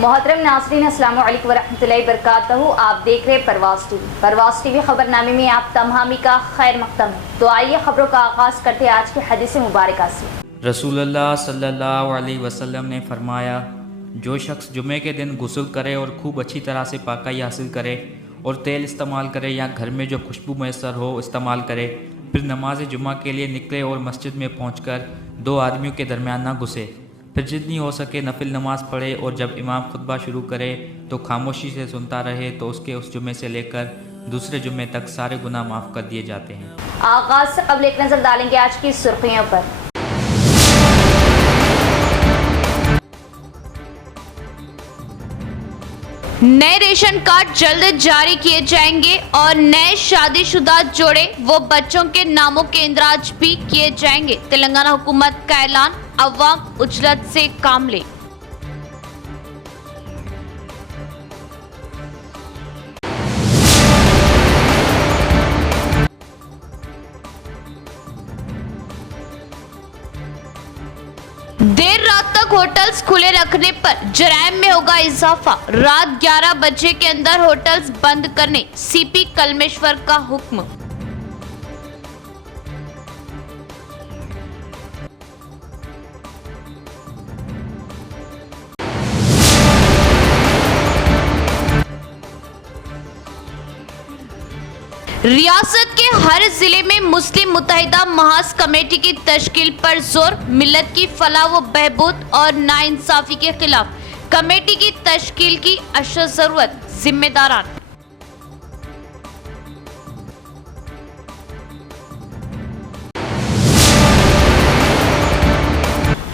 محترم ناظرین السلام علیکم ورحمۃ اللہ وبرکاتہ. آپ دیکھ رہے پرواز ٹی وی. خبر نامے میں آپ تمامی کا خیر مقدم ہے. تو آئیے خبروں کا آغاز کرتے ہیں آج کی حدیث مبارکہ سے. رسول اللہ صلی اللہ علیہ وسلم نے فرمایا، جو شخص جمعے کے دن غسل کرے اور خوب اچھی طرح سے پاکی حاصل کرے اور تیل استعمال کرے یا گھر میں جو خوشبو میسر ہو استعمال کرے، پھر نماز جمعہ کے لیے نکلے اور مسجد میں پہنچ کر دو آدمیوں کے درمیان نہ گھسے، پھر جتنی ہو سکے نفل نماز پڑھے اور جب امام خطبہ شروع کرے تو خاموشی سے سنتا رہے تو اس جمعے سے لے کر دوسرے جمعے تک سارے گناہ معاف کر دیے جاتے ہیں. آغاز سے قبل ایک نظر ڈالیں گے آج کی سرخیوں پر. نئے ریشن کارڈ جلد جاری کیے جائیں گے اور نئے شادی شدہ جوڑے و بچوں کے ناموں کے اندراج بھی کیے جائیں گے. تلنگانہ حکومت کا اعلان، عوام اجلت سے کام لیں. دیر رات تک ہوٹلز کھلے رکھنے پر جرائم میں ہوگا اضافہ. رات 11 بجے کے اندر ہوٹلز بند کرنے سی پی کلمیشور کا حکم. ریاست کے ہر ضلع میں مسلم متحدہ محاذ کمیٹی کی تشکیل پر زور. ملت کی فلاح و بہبود اور ناانصافی کے خلاف کمیٹی کی تشکیل کی اشد ضرورت. ذمہ داران.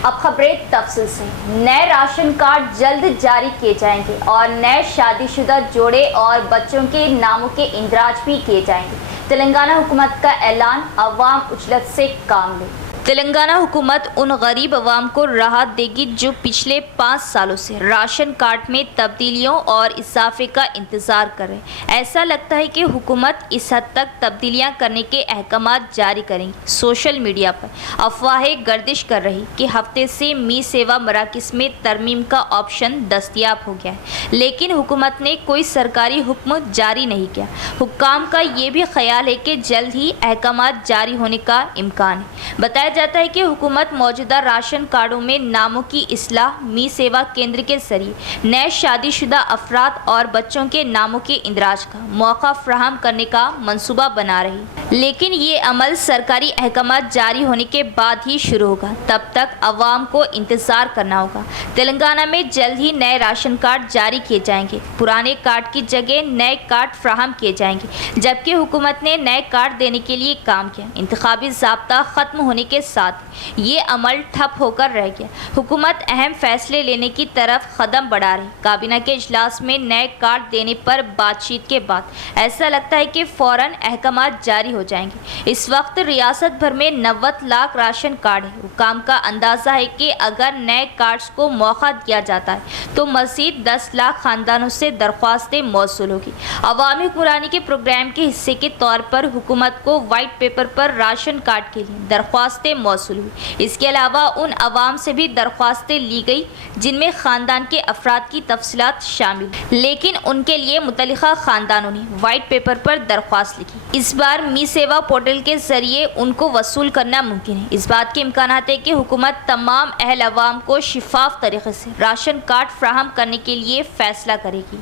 اب خبریں تفصیل سے. نئے راشن کارڈ جلد جاری کیے جائیں گے اور نئے شادی شدہ جوڑے اور بچوں کے ناموں کے اندراج بھی کیے جائیں گے. تلنگانہ حکومت کا اعلان، عوام اجلت سے کام لیں. تلنگانہ حکومت ان غریب عوام کو راحت دے گی جو پچھلے 5 سالوں سے راشن کارڈ میں تبدیلیوں اور اضافے کا انتظار کر رہے ہیں. ایسا لگتا ہے کہ حکومت اس حد تک تبدیلیاں کرنے کے احکامات جاری کریں گی. سوشل میڈیا پر افواہیں گردش کر رہی کہ ہفتے سے می سیوا مراکز میں ترمیم کا آپشن دستیاب ہو گیا ہے، لیکن حکومت نے کوئی سرکاری حکم جاری نہیں کیا. حکام کا یہ بھی خیال ہے کہ جلد ہی احکامات جاری ہونے کا امکان ہے. بتایا جاتا ہے کہ حکومت موجودہ راشن کارڈوں میں ناموں کی اصلاح می سیوا کیندر کے ذریعے نئے شادی شدہ افراد اور بچوں کے ناموں کے اندراج کا موقع فراہم کرنے کا منصوبہ بنا رہی ہے، لیکن یہ عمل سرکاری احکامات جاری ہونے کے بعد ہی شروع ہوگا. تب تک عوام کو انتظار کرنا ہوگا. تلنگانہ میں جلد ہی نئے راشن کارڈ جاری کیے جائیں گے. پرانے کارڈ کی جگہ نئے کارڈ فراہم کیے جائیں گے، جبکہ حکومت نے نئے کارڈ دینے کے لیے کام کیا. انتخابی ضابطہ ختم ہونے کے ساتھ یہ عمل ٹھپ ہو کر رہ گیا. حکومت اہم فیصلے لینے کی طرف قدم بڑھا رہی. کابینہ کے اجلاس میں نئے کارڈ دینے پر بات چیت کے بعد ایسا لگتا ہے کہ فوراً احکامات جاری ہو جائیں گے. اس وقت ریاست بھر میں 90 لاکھ راشن کارڈ ہے. حکام کا اندازہ ہے کہ اگر نئے کارڈز کو موقع دیا جاتا ہے تو مزید 10 لاکھ خاندانوں سے درخواستیں موصول ہوگی. عوامی حکمرانی کے پروگرام کے حصے کے طور پر حکومت کو وائٹ پیپر پر راشن کارڈ کے لیے درخواستیں موصول ہوئی. اس کے علاوہ ان عوام سے بھی درخواستیں لی گئی جن میں خاندان کے افراد کی تفصیلات شامل، لیکن ان کے لیے متعلقہ خاندانوں نے وائٹ پیپر پر درخواست لکھی. اس بار می سیوا پورٹل کے ذریعے ان کو وصول کرنا ممکن ہے. اس بات کے امکانات ہے کہ حکومت تمام اہل عوام کو شفاف طریقے سے راشن کارڈ فراہم کرنے کے لیے فیصلہ کرے گی.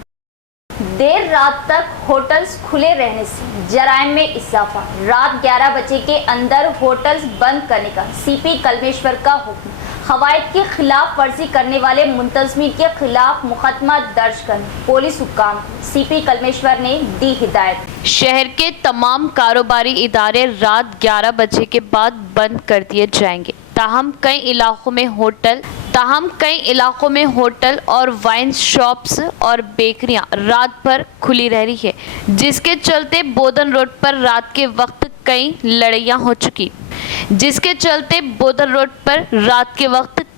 دیر رات تک ہوٹلز کھلے رہنے سے جرائم میں اضافہ. رات 11 بجے کے اندر ہوٹلز بند کرنے کا سی پی کلمیشور کا حکم. قواعد کی خلاف ورزی کرنے والے منتظمین کے خلاف مقدمہ درج کرنے پولیس حکام کو سی پی کلمیشور نے دی ہدایت. شہر کے تمام کاروباری ادارے رات 11 بجے کے بعد بند کر دیے جائیں گے. تاہم کئی علاقوں میں ہوٹل اور وائن شاپس اور بیکریاں رات بھر کھلی رہ رہی ہے، جس کے چلتے بودن روڈ پر رات کے وقت کئی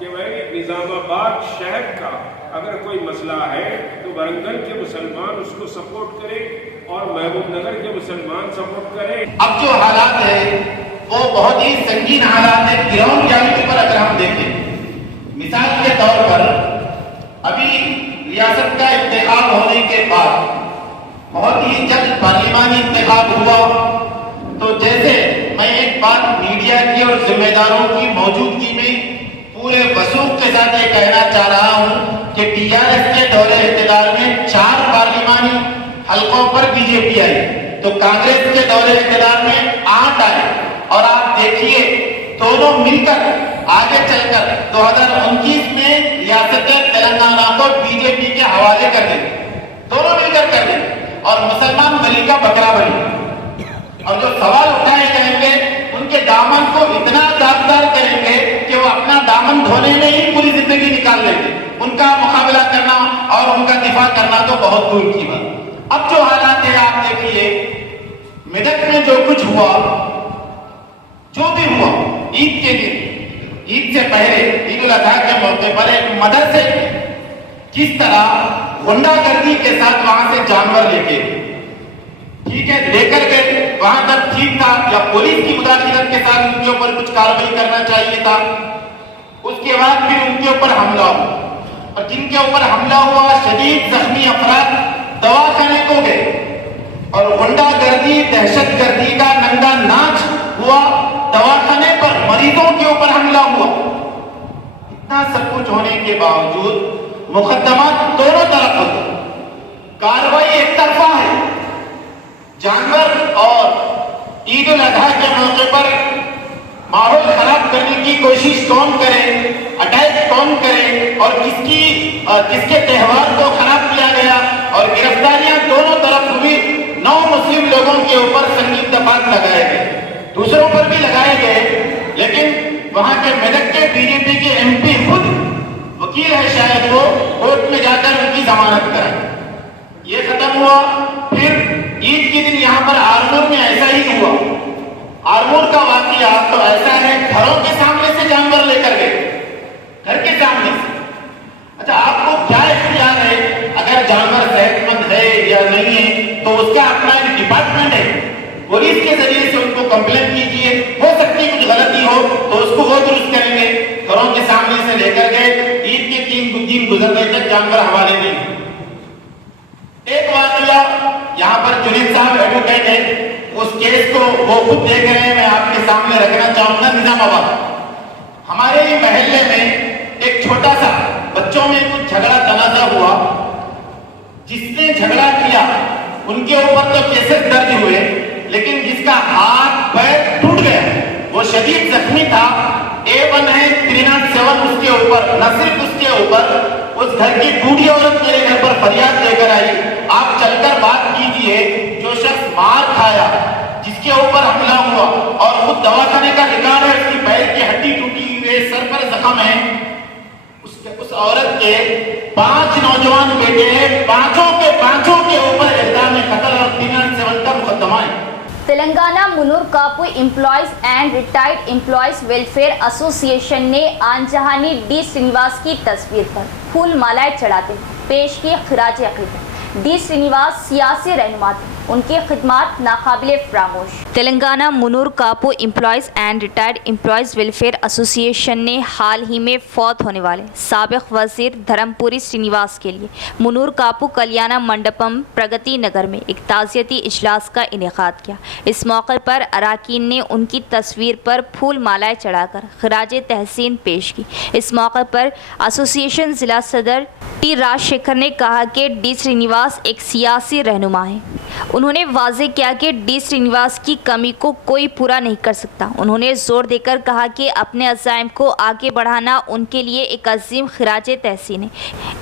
کہ بھائی نظام آباد شہر کا اگر کوئی مسئلہ ہے تو ورنگل کے مسلمان اس کو سپورٹ کرے اور محبوب نگر کے مسلمان سپورٹ کرے. اب جو حالات ہے وہ بہت ہی سنگین حالات ہے گراؤنڈ ریالٹی پر. اگر ہم دیکھیں مثال کے طور پر ابھی ریاست کا انتخاب ہونے کے بعد بہت ہی جلد پارلیمانی انتخاب ہوا تو جیسے میں ایک بات میڈیا کی اور ذمہ داروں کی موجودگی میں پورے وثوق کے ساتھ یہ کہنا چاہ رہا ہوں کہ ٹی آر ایس کے دور اقتدار میں 4 پارلیمانی حلقوں پر بی جے پی آئی تو کانگریس کے دور اقتدار میں 8 آئے. اور آپ دیکھیے دونوں مل کر آگے چل کر 2029 میں ریاست تلنگانہ کو بی جے پی کے حوالے کر دیں. دونوں مل کر دیں اور مسلمان بلی کا بکرا بنی. اور جو سوال اٹھائے جائیں گے ان کے دامن کو اتنا داغدار کریں گے کہ وہ اپنا دامن دھونے میں ہی پوری زندگی نکال لیں گے. ان کا مقابلہ کرنا اور ان کا دفاع کرنا تو بہت دور کی بات. اب جو حالات ہیں آپ دیکھیے میدک میں جو کچھ ہوا جو بھی ہوا عید کے دن عید سے پہلے عید الاضحیٰ کے موقع پر ایک مدرسے کس طرح غنڈہ گردی کے ساتھ وہاں سے جانور لے کے ٹھیک ہے لے کر گئے وہاں تک ٹھیک تھا یا پولیس کی مداخلت کے ساتھ ان کے اوپر کچھ کارروائی کرنا چاہیے تھا. اس کے بعد پھر ان کے اوپر حملہ ہوا اور جن کے اوپر حملہ ہوا شدید زخمی افراد دواخانے کو گئے اور غنڈہ گردی دہشت گردی کا ننگا ناچ ہوا. دواخانے پر مریضوں کے اوپر حملہ ہوا. اتنا سب کچھ ہونے کے باوجود مقدمات دونوں طرف ہوتے کارروائی ایک طرفہ ہے. جانور اور عید الاضحیٰ کے موقع پر ماحول خراب کرنے کی کوشش کون کرے اٹیک کون کرے اور کس کے تہوار کو خراب کیا گیا اور گرفتاریاں دونوں طرف ہوئی. 9 مسلم لوگوں کے اوپر سنگین دفعات لگائے گئے دوسروں پر بھی لگائے گئے لیکن وہاں کے میدک کے بی جے پی کے ایم پی خود وکیل ہے شاید وہ کورٹ میں جا کر ان کی ضمانت کرائے. یہ ختم ہوا. پھر عید کے دن یہاں پر آرمور میں ایسا ہی ہوا. آرمور کا واقعہ تو ایسا ہے گھروں کے سامنے سے جانور لے کر گئے گھر کے سامنے سے. اچھا آپ کو کیا اختیار ہے اگر جانور صحت مند ہے یا نہیں ہے تو اس کا اپنا ایک ڈپارٹمنٹ ہے. پولیس کے ذریعے سے ان کو کمپلین کیجیے. ہو سکتی ہے کچھ غلطی ہو تو اس کو وہ درست کریں گے. گھروں کے سامنے سے لے کر گئے عید کے 3 دن گزرنے تک جانور حوالے نہیں. ایک واقعہ یہاں پر جنید صاحب ایڈوکیٹ ہے اس کیس کو وہ خود دیکھ رہے ہیں. میں آپ کے سامنے رکھنا چاہوں گا. نظام آباد ہمارے ہی محلے میں ایک چھوٹا سا بچوں میں کچھ جھگڑا تنازع ہوا. جس نے جھگڑا کیا ان کے اوپر تو کیسز درج ہوئے لیکن جس کا ہاتھ پیر ٹوٹ گیا وہ شدید زخمی تھا. A1 ہے 307 اس کے اوپر. نہ صرف اس کے اوپر اس گھر کی بوڑھی عورت میرے گھر پر فریاد لے کر آئی. آپ چل کر بات کیجئے. جو شخص مار کھایا جس کے اوپر حملہ ہوا اور خود دواخانے کا ریکارڈ ہے اس کی پیر کی ہڈی ٹوٹی ہوئی ہے سر پر زخم ہے. اس عورت کے 5 نوجوان بیٹے ہیں. پانچوں کے اوپر اقدام قتل اور 307 کا مقدمہ ہے. Telangana Munnur Kapu employees and retired employees welfare association نے آن جہانی ڈی سرینیواس کی تصویر پر پھول مالائیں چڑھاتے ہوئے پیش کی خراج عقیدت. ڈی سرینیواس سیاسی رہنما تھے. ان کی خدمات ناقابل فراموش. Telangana Munnur Kapu employees and retired employees welfare association نے حال ہی میں فوت ہونے والے سابق وزیر دھرم پوری سرینیواس کے لیے منور کاپو کلیانہ منڈپم پرگتی نگر میں ایک تعزیتی اجلاس کا انعقاد کیا. اس موقع پر اراکین نے ان کی تصویر پر پھول مالائیں چڑھا کر خراج تحسین پیش کی. اس موقع پر ایسوسی ایشن ضلع صدر ٹی راج شیکھر نے کہا کہ ڈی سرینیواس ایک سیاسی رہنما ہیں. انہوں نے واضح کیا کہ ڈی سرینیواس کی کمی کو کوئی پورا نہیں کر سکتا. انہوں نے زور دے کر کہا کہ اپنے عزائم کو آگے بڑھانا ان کے لیے ایک عظیم خراج تحسین ہے.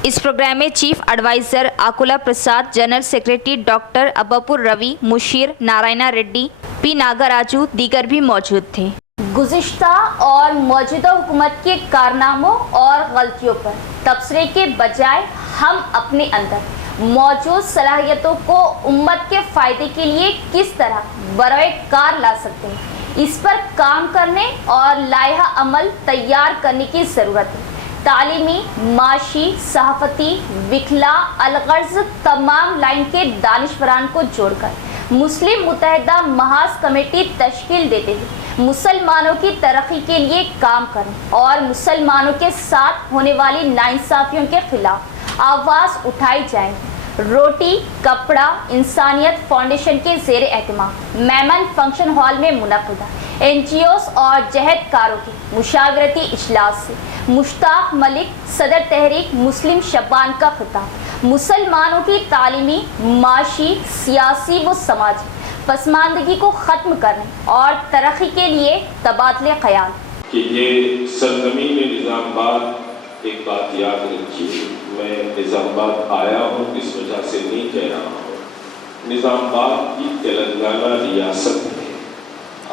اس پروگرام میں chief advisor Akula Prasad, general secretary doctor Abbapur Ravi, مشیر نارائنا ریڈی، پی ناگراجو دیگر بھی موجود تھے. گزشتہ اور موجودہ حکومت کے کارناموں اور غلطیوں پر تبصرے کے بجائے ہم اپنے اندر موجود صلاحیتوں کو امت کے فائدے کے لیے کس طرح برائے کار لا سکتے ہیں، اس پر کام کرنے اور لائحہ عمل تیار کرنے کی ضرورت ہے. تعلیمی، معاشی، صحافتی، وکلا، الغرض تمام لائن کے دانشوران کو جوڑ کر مسلم متحدہ محاذ کمیٹی تشکیل دیتے ہوئے مسلمانوں کی ترقی کے لیے کام کریں اور مسلمانوں کے ساتھ ہونے والی ناانصافیوں کے خلاف آواز اٹھائی جائیں گی۔ روٹی کپڑا انسانیت فاؤنڈیشن کے زیر اہتمام میمن فنکشن ہال میں منعقدہ NGOs اور جہد کاروں کے مشاورتی اجلاس سے مشتاق ملک صدر تحریک مسلم شبان کا خطاب مسلمانوں کی تعلیمی، معاشی، سیاسی و سماجی پسماندگی کو ختم کرنے اور ترقی کے لیے تبادلہ خیال کہ یہ سرزمین نظام آباد ایک بات یاد رکھیے، میں نظام آباد آیا ہوں اس وجہ سے نہیں کہہ رہا ہوں، نظام آباد کی تلنگانہ ریاست میں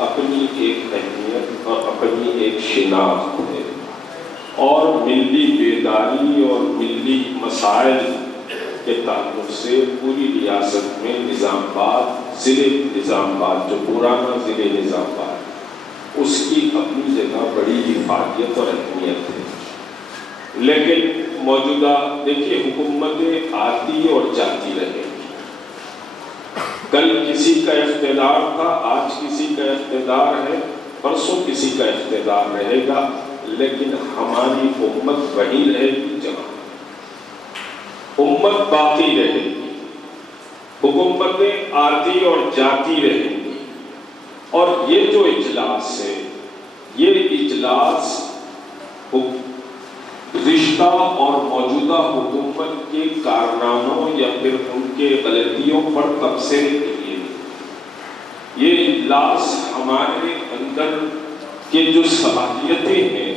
اپنی ایک اہمیت اور اپنی ایک شناخت ہے اور ملی بیداری اور ملی مسائل کے تعلق سے پوری ریاست میں نظام آباد ضلع نظام آباد جو پرانا ضلع نظام آباد اس کی اپنی جگہ بڑی حفاظت اور اہمیت ہے، لیکن موجودہ دیکھیے حکومتیں آتی اور جاتی رہیں گی، کل کسی کا اقتدار تھا، آج کسی کا اقتدار ہے، پرسوں کسی کا اقتدار رہے گا، لیکن ہماری امت وہی رہے گی جہاں امت باقی رہے گی، حکومتیں آتی اور جاتی رہیں گی، اور یہ جو اجلاس ہے یہ اجلاس رشتہ اور موجودہ حکومت کے کارناموں یا پھر ان کے غلطیوں پر تبصرے کے لیے یہ اجلاس ہمارے اندر کے جو صلاحیتیں ہیں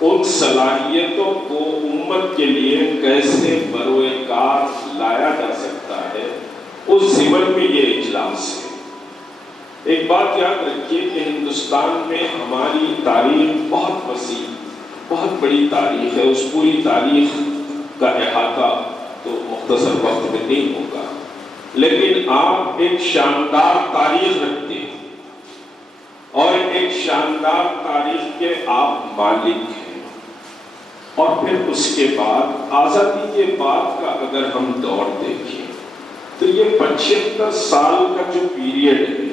ان صلاحیتوں کو امت کے لیے کیسے بروئے کار لایا جا سکتا ہے اس ضمن میں یہ اجلاس ہے۔ ایک بات یاد رکھیے کہ ہندوستان میں ہماری تاریخ بہت وسیع بہت بڑی تاریخ ہے، اس پوری تاریخ کا احاطہ تو مختصر وقت میں نہیں ہوگا، لیکن آپ ایک شاندار تاریخ رکھتے ہیں اور ایک شاندار تاریخ کے آپ مالک ہیں، اور پھر اس کے بعد آزادی کے بعد کا اگر ہم دور دیکھیں تو یہ 75 سال کا جو پیریڈ ہے،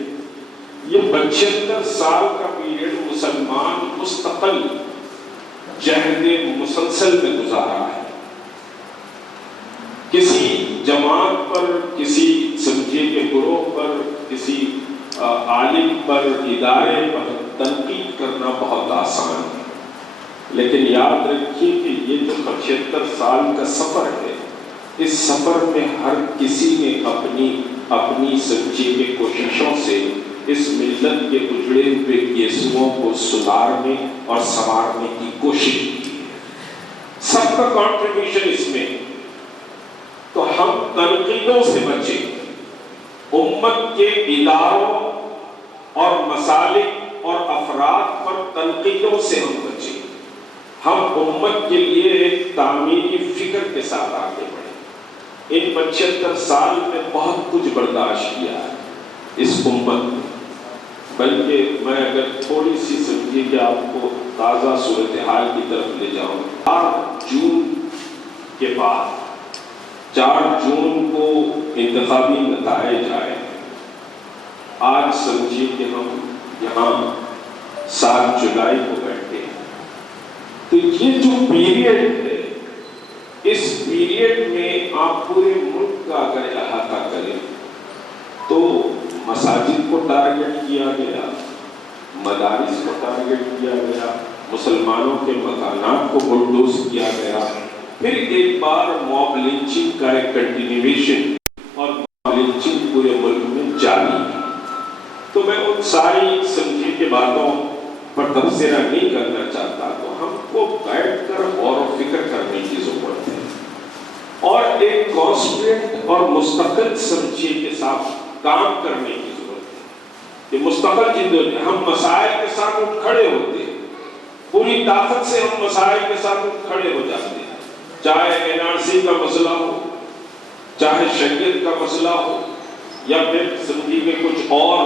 یہ 75 سال کا پیریڈ مسلمان مستقل جہد مسلسل میں گزارا ہے، کسی جماعت پر، کسی سمجھے کے گروہ پر، کسی عالم پر، ادارے پر تنقید کرنا بہت آسان ہے، لیکن یاد رکھیے کہ یہ جو 75 سال کا سفر ہے اس سفر میں ہر کسی نے اپنی سمجھے کے کوششوں سے اس ملت کے اجڑے ہوئے گیسوؤں کو سدھارنے اور سنوارنے کی کوشش کی ہے، سب کا کنٹریبیوشن اس میں، تو ہم تنقیدوں سے بچیں، امت کے اداروں اور مسالک اور افراد پر تنقیدوں سے ہم بچیں، ہم امت کے لیے ایک تعمیری فکر کے ساتھ آگے بڑھیں۔ ان 75 سال میں بہت کچھ برداشت کیا ہے اس امت نے، بلکہ میں اگر تھوڑی سی سمجھیے کہ آپ کو تازہ صورتحال کی طرف لے جاؤں، 4 جون کے بعد 4 جون کو انتخابی نتائج آئے، آج سمجھیے کہ ہم یہاں 7 جولائی کو بیٹھے ہیں، تو یہ جو پیریڈ ہے اس پیریڈ میں آپ پورے ملک کا اگر احاطہ کریں تو مساجد کو ٹارگٹ کیا گیا، مدارس کو ٹارگٹ کیا گیا، مسلمانوں کے مکانات کو بلڈوز کیا گیا، پھر ایک بار موب لنچنگ کا ایک کنٹینیویشن اور موب لنچنگ پورے ملک میں جاری ہے۔ تو میں ان ساری سمجھے کے باتوں پر تبصرہ نہیں کرنا چاہتا، تو ہم کو بیٹھ کر غور و فکر کرنے کی ضرورت ہے اور ایک کانسٹنٹ اور مستقل سمجھے کے ساتھ کام کرنے کی ضرورت ہے کہ مستقل جدوجہد ہم مسائل کے ساتھ اٹھ کھڑے ہوتے ہیں، پوری طاقت سے ہم مسائل کے ساتھ اٹھ کھڑے ہو جاتے ہیں، چاہے NRC کا مسئلہ ہو، چاہے شریعت کا مسئلہ ہو، یا پھر زندگی میں کچھ اور